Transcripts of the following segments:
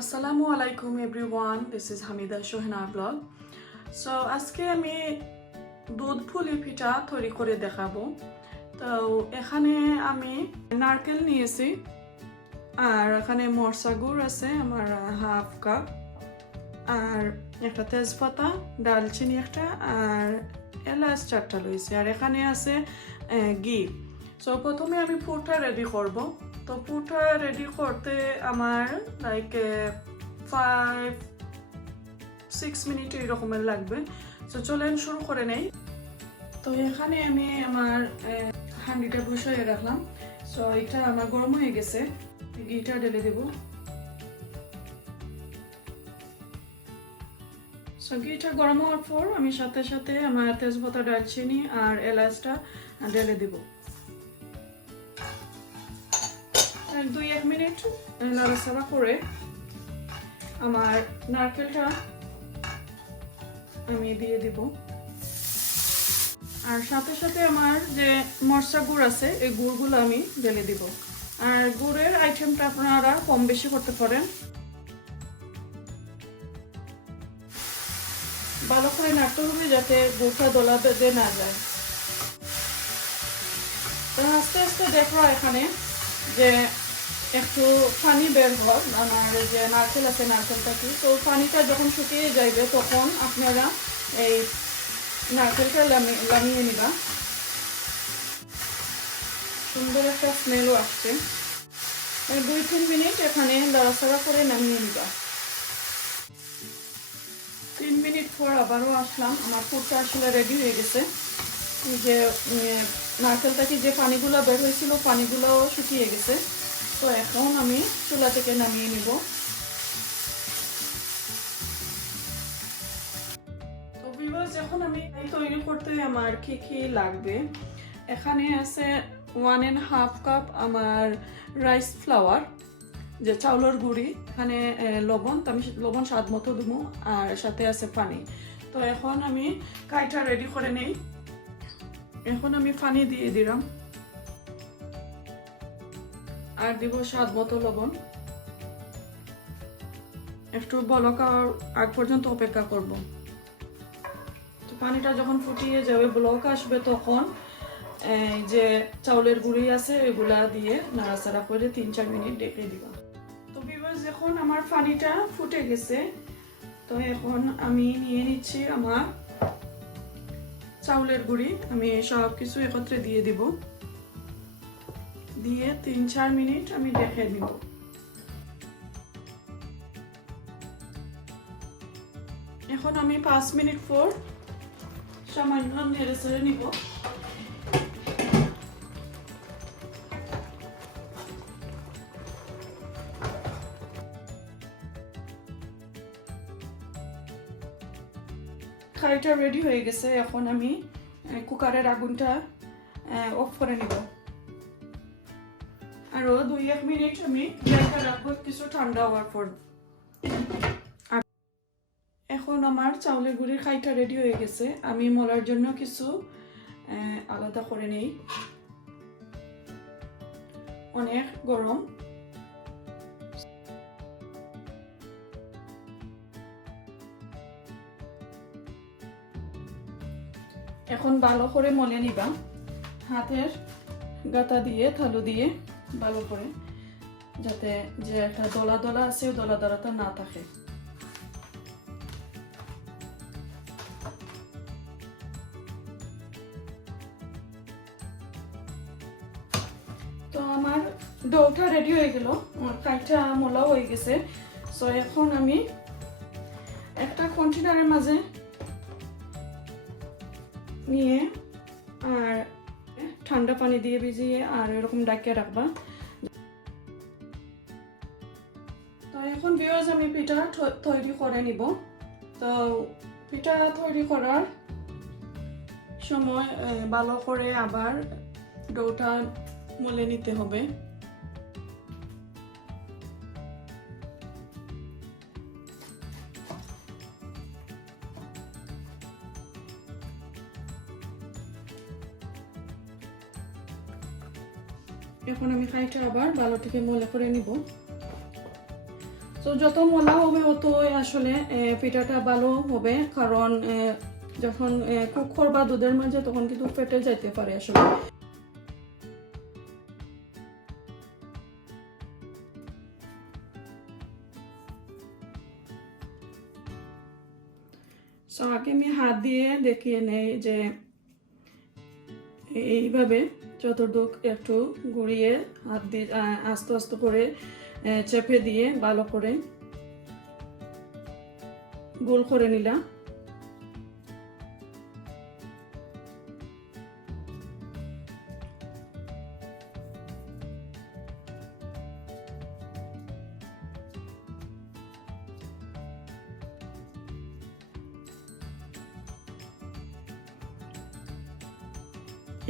Assalamu alaikum everyone, this is Hamida Shohana blog. So আজকে আমি দুধ পুলি পিঠা তৈরি করে দেখাবো। তো এখানে আমি নারকেল নিয়েছি আর এখানে মরসা গুড় আছে আমার হাফ কাপ আর একটা তেজপাতা ডালচিনি একটা আর এলাচ চারটা লইছি আর এখানে আছে ঘি। সো প্রথমে আমি পুরটা রেডি করব। তো পুরটা রেডি করতে আমার লাইক 5-6 মিনিট এরকমের লাগবে। তো চলেন শুরু করে নেই। তো এখানে আমি আমার হাঁড়িটা বসিয়ে রাখলাম। সো এটা আমার গরম হয়ে গেছে, ঘিটা ঢেলে দেব। সো ঘিটা গরম হওয়ার পর আমি সাথে সাথে আমার তেজপাতা ডালচিনি আর এলাচটা ঢেলে দেব। 2-1 মিনিট নাড়াচাড়া করে আমার নারকেলটা আমি দিয়ে দিব আর সাথে সাথে আমার যে মরচা গুড় আছে এই গুড়গুলো আমি ঢেলে দিব। আর গুড়ের আইটেমটা আপনারা কম বেশি করতে পারেন। ভালো করে নাড়তে হবে যাতে গুড়টা দলা বেঁধে না যায়। তো আস্তে আস্তে দেখো এখানে যে একটু পানি বের হয় আমার যে নারকেল আছে নারকেলটাকে। তো পানিটা যখন শুকিয়ে যাবে তখন আপনারা এই নারকেলটা লামিয়ে নিবা। সুন্দর একটা স্মেলও আসছে। 2-3 মিনিট এখানে নাড়াচাড়া করে নামিয়ে নিবা। 3 মিনিট পর আবারও আসলাম, আমার পুরটা আসলে রেডি হয়ে গেছে। যে নারকেলটাকে যে পানিগুলো বের হয়েছিল পানিগুলোও শুকিয়ে গেছে। তো এখন আমি চুলা থেকে নামিয়ে নিব। তো ভিউয়ার্স, এখন আমি তৈরি করতে আমার কি কি লাগবে। এখানে আছে 1.5 কাপ আমার রাইস ফ্লাওয়ার, যে চাউলের গুঁড়ি। এখানে লবণ, তো আমি লবণ স্বাদ মতো দেবো আর সাথে আছে পানি। তো এখন আমি কাইটা রেডি করে নেই। এখন আমি পানি দিয়ে দিলাম আর দিব স্বাদ মতো লবণ। একটু বলক আগ পর্যন্ত অপেক্ষা করব। তো পানিটা যখন ফুটিয়ে যাবে, বলক আসবে, তখন যে চাউলের গুঁড়ি আছে এগুলা দিয়ে নাড়াচাড়া করে 3-4 মিনিট ডেকে দিব। তো ভিউয়ার্স, এখন আমার পানিটা ফুটে গেছে। তো এখন আমি নিয়ে নিচ্ছি আমার চাউলের গুঁড়ি। আমি সব কিছু একত্রে দিয়ে দিব, দিয়ে 3-4 মিনিট আমি ডেকে নিব। এখন আমি 5 মিনিট পর সামান্য নেড়ে চেড়ে নিব। কারিটা রেডি হয়ে গেছে। এখন আমি কুকারের আগুনটা অফ করে নিব। আরো 2-1 মিনিট আমি ঢাকা রাখবো কিছু ঠান্ডা হওয়ার পর। এখন আমার চাউলের গুঁড়ির খাইটা রেডি হয়ে গেছে। আমি মলার জন্য কিছু আলাদা করে নেই, অনেক গরম। এখন ভালো করে মলে নিবা, হাতের গাতা দিয়ে থালু দিয়ে ভালো করে, যাতে যে একটা দলা দলা আছে দলা দলাটা না থাকে। তো আমার ডোটা রেডি হয়ে গেল, আমার কাইটা মোলাও হয়ে গেছে। সো এখন আমি একটা কন্টেনারের মাঝে নিয়ে আর ঠান্ডা পানি দিয়ে ভিজিয়ে আর এরকম ডাকিয়ে রাখবা। তো এখন ভিউয়ার্স, আমি পিঠা তৈরি করে নিব। তো পিঠা তৈরি করার সময় ভালো করে আবার ডোটা মলে নিতে হবে। এখন আমি খাইটা আবার ভালো থেকে মলে করে নিব। তো যত মোলা হবে অতই আসলে পিঠাটা ভালো হবে, কারণ যখন কুক করবা দুধের মাঝে তখন কিন্তু ফেটে যাইতে পারে আসলে। সো আগে আমি হাত দিয়ে দেখিয়ে নেই যে এইভাবে চতুর্দিক একটু ঘুরিয়ে হাত দিয়ে আস্তে আস্তে করে চেপে দিয়ে ভালো করে গোল করে নিলাম।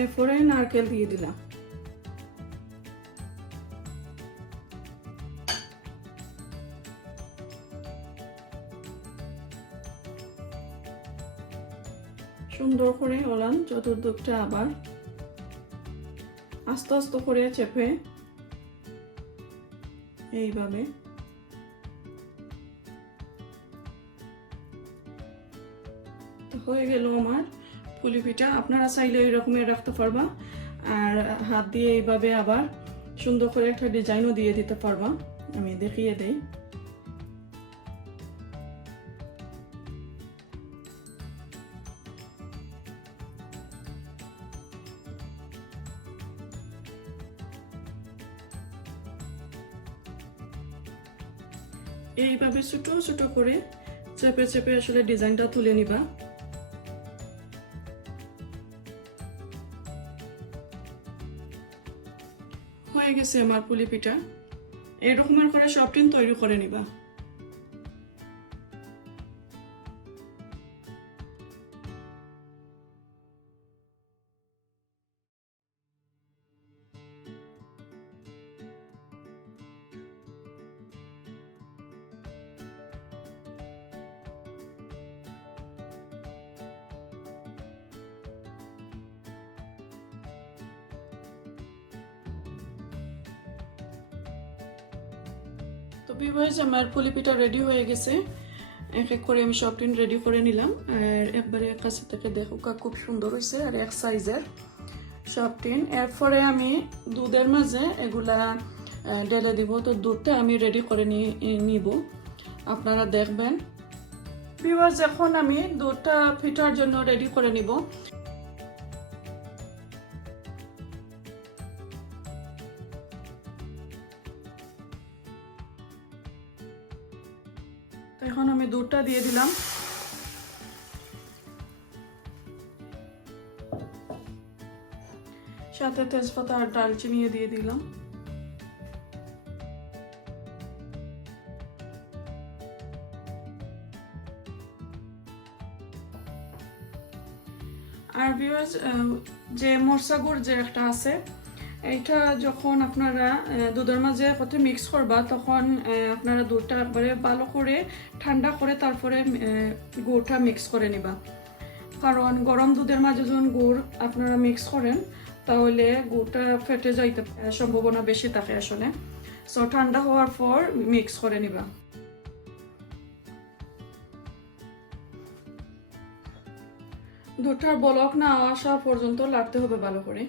এরপরে নারকেল দিয়ে দিলাম। সুন্দর করে ওলান চতুর্দিকটা আবার আস্তে আস্তে করে চেপে এইভাবে হয়ে গেল আমার পুলি পিঠা। আপনারা চাইলে এরকমের রাখতে পারবা, আর হাত দিয়ে এইভাবে আবার সুন্দর করে একটা ডিজাইনও দিয়ে দিতে পারবা। আমি দেখিয়ে দেই। এইভাবে ছোট ছোট করে চেপে চেপে আসলে ডিজাইনটা তুলে নিবা। হয়ে গেছে আমার পুলি পিঠা। এরকমের করে সবটিন তৈরি করে নিবা। তো ভিউয়ার্স, আমার পুলি পিঠা রেডি হয়ে গেছে। এক এক করে আমি সবটিন রেডি করে নিলাম, আর একবারে কাছে থেকে দেখো খুব সুন্দর হয়েছে আর এক সাইজের সবটিন। এরপরে আমি দুধের মাঝে এগুলা ঢেলে দিব। তো দুধটা আমি রেডি করে নিব, আপনারা দেখবেন। ভিউয়ার্স, এখন আমি দুধটা পিঠার জন্য রেডি করে নিব। এখন আমি দুধটা দিয়ে দিলাম। সাথে তেজপাতা আর দারচিনি দিয়ে দিলাম। আর ভিউয়ার্স, যে মরচা গুড় যে একটা আছে, এইটা যখন আপনারা দুধের মাঝে কত মিক্স করবা, তখন আপনারা দুধটা একবারে ভালো করে ঠান্ডা করে তারপরে গুড়টা মিক্স করে নিবা। কারণ গরম দুধের মাঝে যখন গুড় আপনারা মিক্স করেন, তাহলে গুড়টা ফেটে যাইতে সম্ভাবনা বেশি থাকে আসলে। সো ঠান্ডা হওয়ার পর মিক্স করে নিবা। দুধটার বলক না আসা পর্যন্ত লাগতে হবে ভালো করে।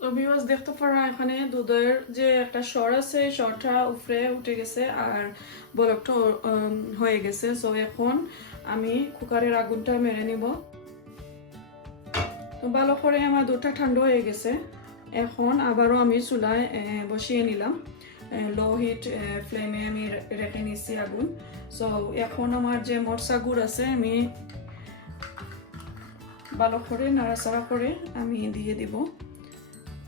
তো ভিউয়ার্স, দেখতে পারা এখানে দুধের যে একটা সর আছে, সরটা উপরে উঠে গেছে আর বলকটা হয়ে গেছে। সো এখন আমি কুকারের আগুনটা মেরে নিব। তো ভালো করে আমার দুধটা ঠান্ডা হয়ে গেছে। এখন আবারও আমি চুলায় বসিয়ে নিলাম। লো হিট ফ্লেমে আমি রেখে নিচ্ছি আগুন। সো এখন আমার যে মরচা গুড় আছে, আমি ভালো করে নাড়াচাড়া করে আমি দিয়ে দিব।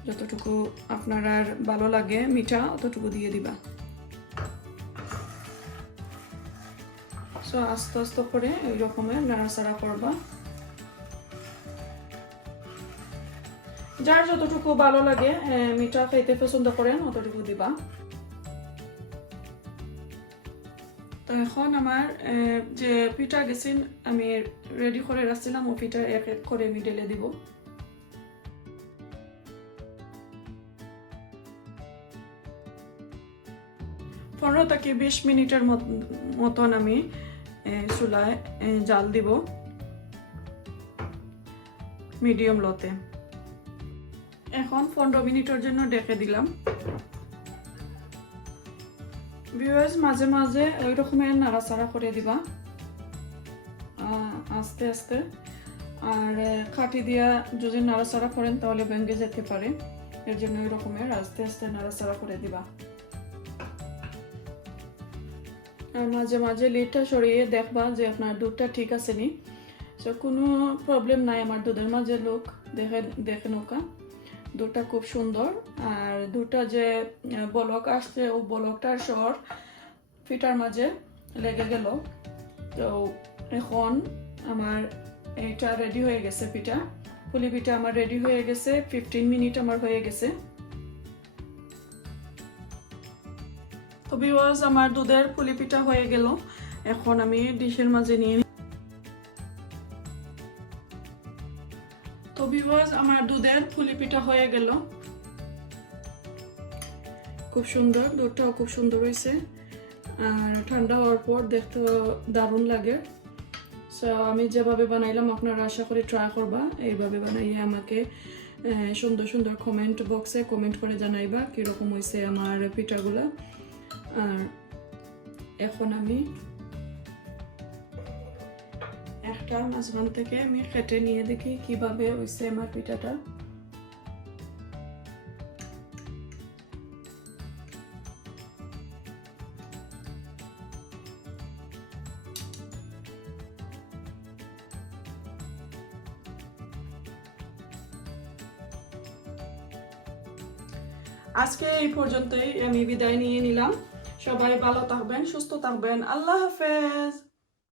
যতটুকু আপনার ভালো লাগে মিঠা অতটুকু দিয়ে দিবা। সো আস্তে আস্তে করে এই রকমের নাড়াচাড়া করবা। যার যতটুকু ভালো লাগে মিঠা খাইতে পছন্দ করেন অতটুকু দিবা। তো এখন আমার যে পিঠা গেছেন আমি রেডি করে রাখছিলাম, ও পিঠা এক এক করে আমি ঢেলে দিব। 15 থেকে 20 মিনিটের মতন আমি চুলায় জাল দিব মিডিয়াম লোতে। এখন 15 মিনিটের জন্য ঢেকে দিলাম। ভিউয়ার্স, মাঝে মাঝে ওই রকমের নাড়াচাড়া করে দিবা আস্তে আস্তে। আর কাঠি দিয়া যদি নাড়াচাড়া করেন তাহলে ভেঙে যেতে পারে, এর জন্য ওই রকমের আস্তে আস্তে নাড়াচাড়া করে দিবা। আর মাঝে মাঝে লিডটা সরিয়ে দেখবা যে আপনার দুধটা ঠিক আছে নি। তো কোনো প্রবলেম নাই, আমার দুধের মাঝে লোক দেখে নৌকা দুধটা খুব সুন্দর। আর দুধটা যে বলক আসছে ও বলকটার স্বর পিঠার মাঝে লেগে গেল। তো এখন আমার এটা রেডি হয়ে গেছে, পিঠা পুলি পিঠা আমার রেডি হয়ে গেছে। 15 মিনিট আমার হয়ে গেছে। তো ভিউয়ার্স, আমার দুধের পুলি পিঠা হয়ে গেল। এখন আমি ডিশের মাঝে নিয়ে তো ভিউয়ার্স, আমার দুধের পুলি পিঠা হয়ে গেল, খুব সুন্দর। দুধটাও খুব সুন্দর হয়েছে আর ঠান্ডা হওয়ার পর দেখতে দারুণ লাগে। সো আমি যেভাবে বানাইলাম আপনারা আশা করি ট্রাই করবা। এইভাবে বানাইয়ে আমাকে সুন্দর সুন্দর কমেন্ট বক্সে কমেন্ট করে জানাইবা কীরকম হয়েছে আমার পিঠাগুলা। আর এখন আমি একটা মাঝখান থেকে আমি কেটে নিয়ে দেখি কিভাবে হয়েছে আমার পিঠাটা। আজকে এই পর্যন্তই আমি বিদায় নিয়ে নিলাম। সবাই ভালো থাকবেন, সুস্থ থাকবেন। আল্লাহ হাফেজ।